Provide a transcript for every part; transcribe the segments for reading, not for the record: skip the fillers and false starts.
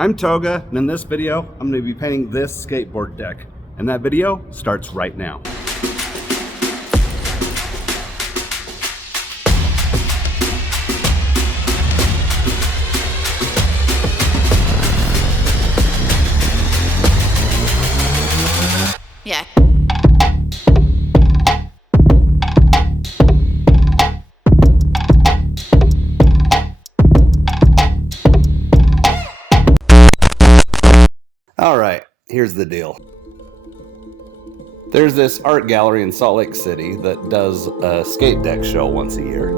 I'm Toga, and in this video, I'm going to be painting this skateboard deck. And that video starts right now. Yeah. All right, here's the deal. There's this art gallery in Salt Lake City that does a skate deck show once a year.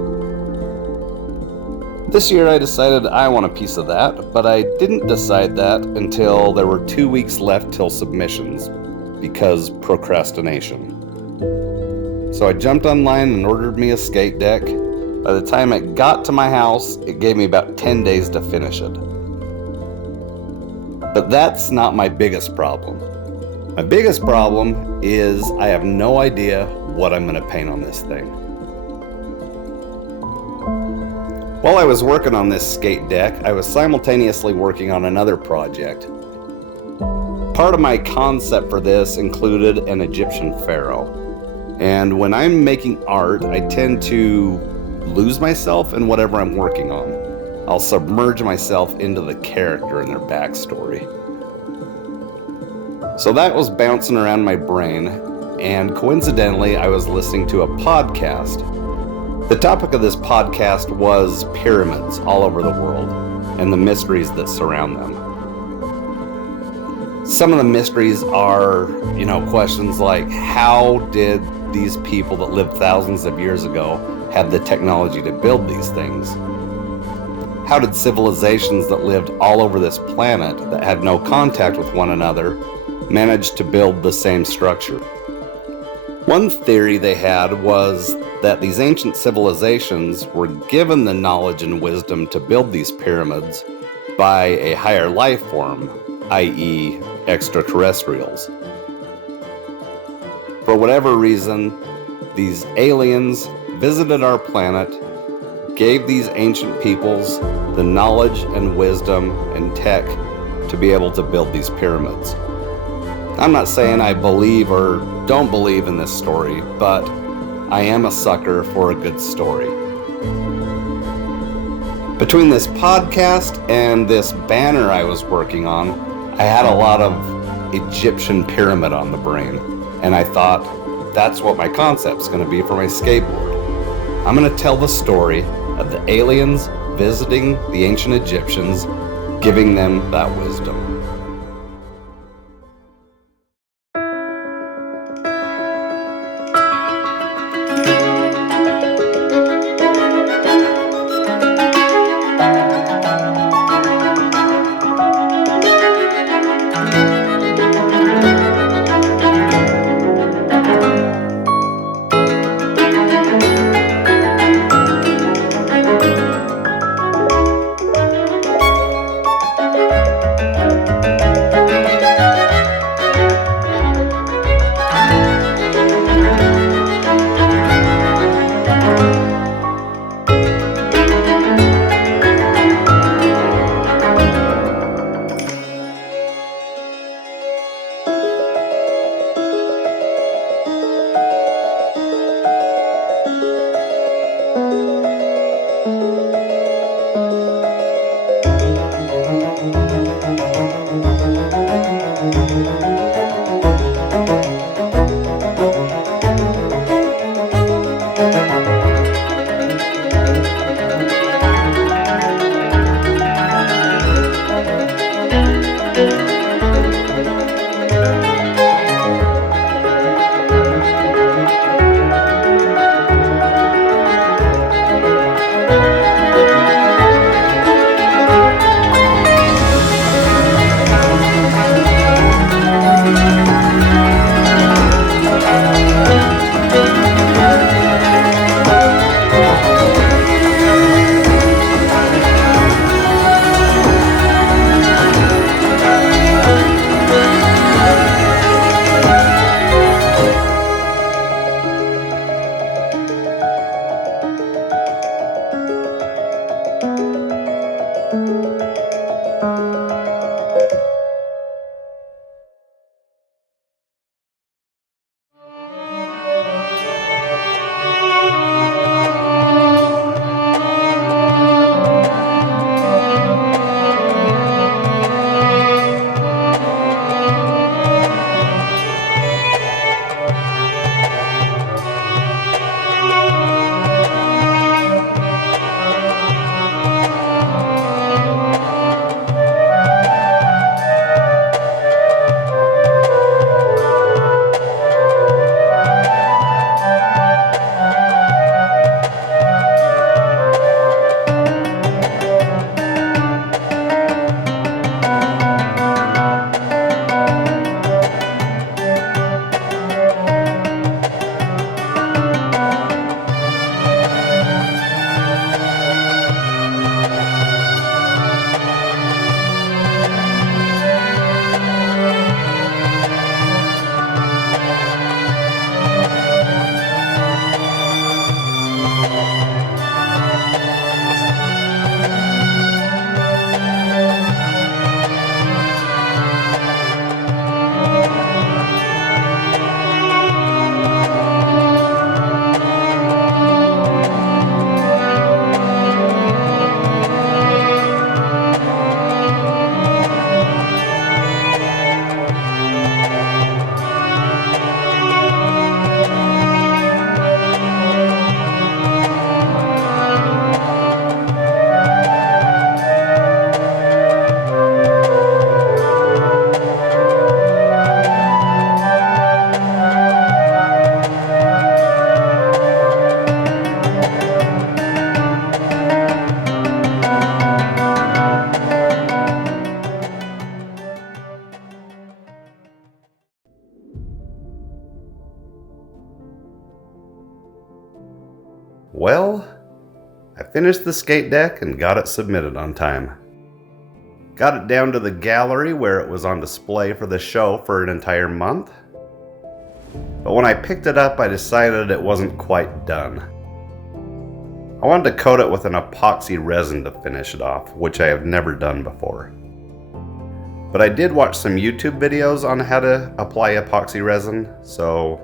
This year I decided I want a piece of that, but I didn't decide that until there were 2 weeks left till submissions, because procrastination. So I jumped online and ordered me a skate deck. By the time it got to my house, it gave me about 10 days to finish it. But that's not my biggest problem. My biggest problem is I have no idea what I'm going to paint on this thing. While I was working on this skate deck, I was simultaneously working on another project. Part of my concept for this included an Egyptian pharaoh. And when I'm making art, I tend to lose myself in whatever I'm working on. I'll submerge myself into the character and their backstory. So that was bouncing around my brain, and coincidentally, I was listening to a podcast. The topic of this podcast was pyramids all over the world and the mysteries that surround them. Some of the mysteries are, questions like, how did these people that lived thousands of years ago have the technology to build these things? How did civilizations that lived all over this planet that had no contact with one another manage to build the same structure? One theory they had was that these ancient civilizations were given the knowledge and wisdom to build these pyramids by a higher life form, i.e. extraterrestrials. For whatever reason, these aliens visited our planet, gave these ancient peoples the knowledge and wisdom and tech to be able to build these pyramids. I'm not saying I believe or don't believe in this story, but I am a sucker for a good story. Between this podcast and this banner I was working on, I had a lot of Egyptian pyramid on the brain, and I thought, that's what my concept's going to be for my skateboard. I'm going to tell the story of the aliens visiting the ancient Egyptians, giving them that wisdom. Well, I finished the skate deck and got it submitted on time. Got it down to the gallery where it was on display for the show for an entire month. But when I picked it up, I decided it wasn't quite done. I wanted to coat it with an epoxy resin to finish it off, which I have never done before. But I did watch some YouTube videos on how to apply epoxy resin, so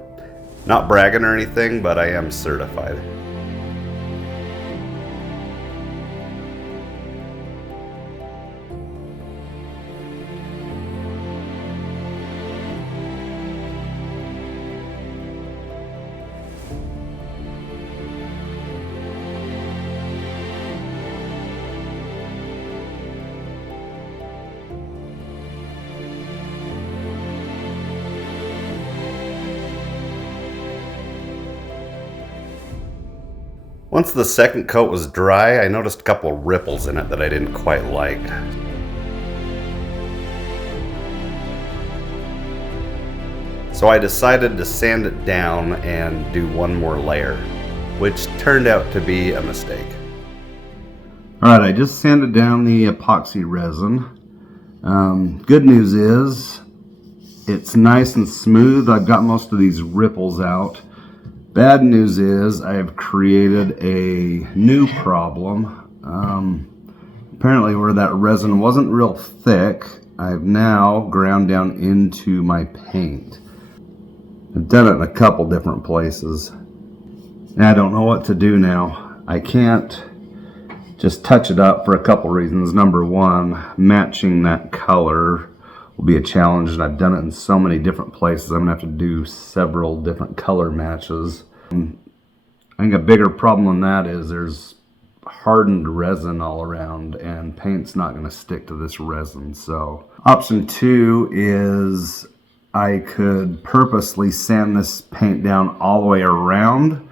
not bragging or anything, but I am certified. Once the second coat was dry, I noticed a couple of ripples in it that I didn't quite like. So I decided to sand it down and do one more layer, which turned out to be a mistake. Alright, I just sanded down the epoxy resin. Good news is, it's nice and smooth. I've got most of these ripples out. Bad news is I have created a new problem. Apparently where that resin wasn't real thick, I've now ground down into my paint. I've done it in a couple different places. And I don't know what to do now. I can't just touch it up for a couple reasons. Number one, matching that color will be a challenge, and I've done it in so many different places. I'm gonna have to do several different color matches. I think a bigger problem than that is there's hardened resin all around, and paint's not gonna stick to this resin. So option two is I could purposely sand this paint down all the way around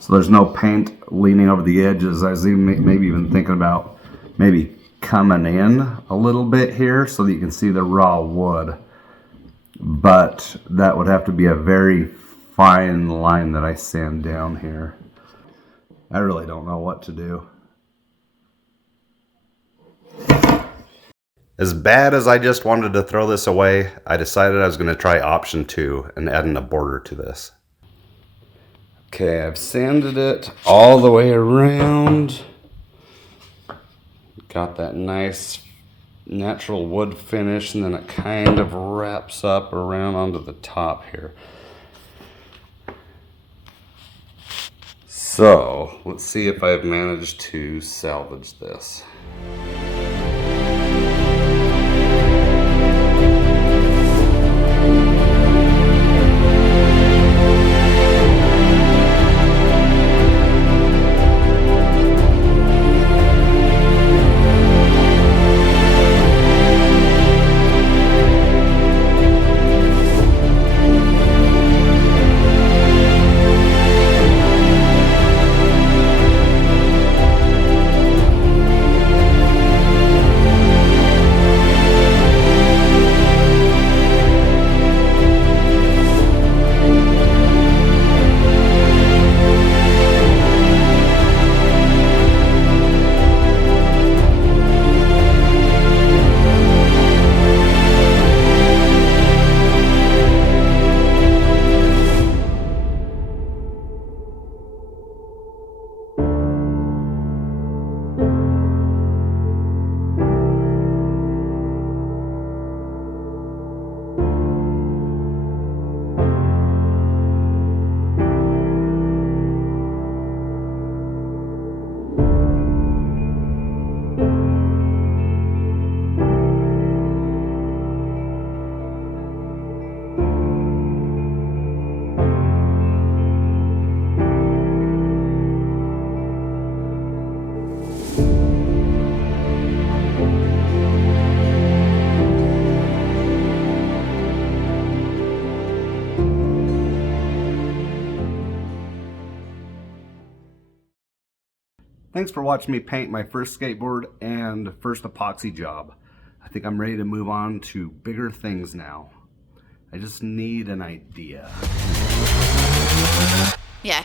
so there's no paint leaning over the edges. I was maybe even thinking about maybe coming in a little bit here so that you can see the raw wood, but that would have to be a very fine line that I sand down here. I really don't know what to do. As bad as I just wanted to throw this away, I decided I was going to try option two and add in a border to this. Okay, I've sanded it all the way around. Got that nice natural wood finish, and then it kind of wraps up around onto the top here. So let's see if I've managed to salvage this. Thanks for watching me paint my first skateboard and first epoxy job. I think I'm ready to move on to bigger things now. I just need an idea. Yeah.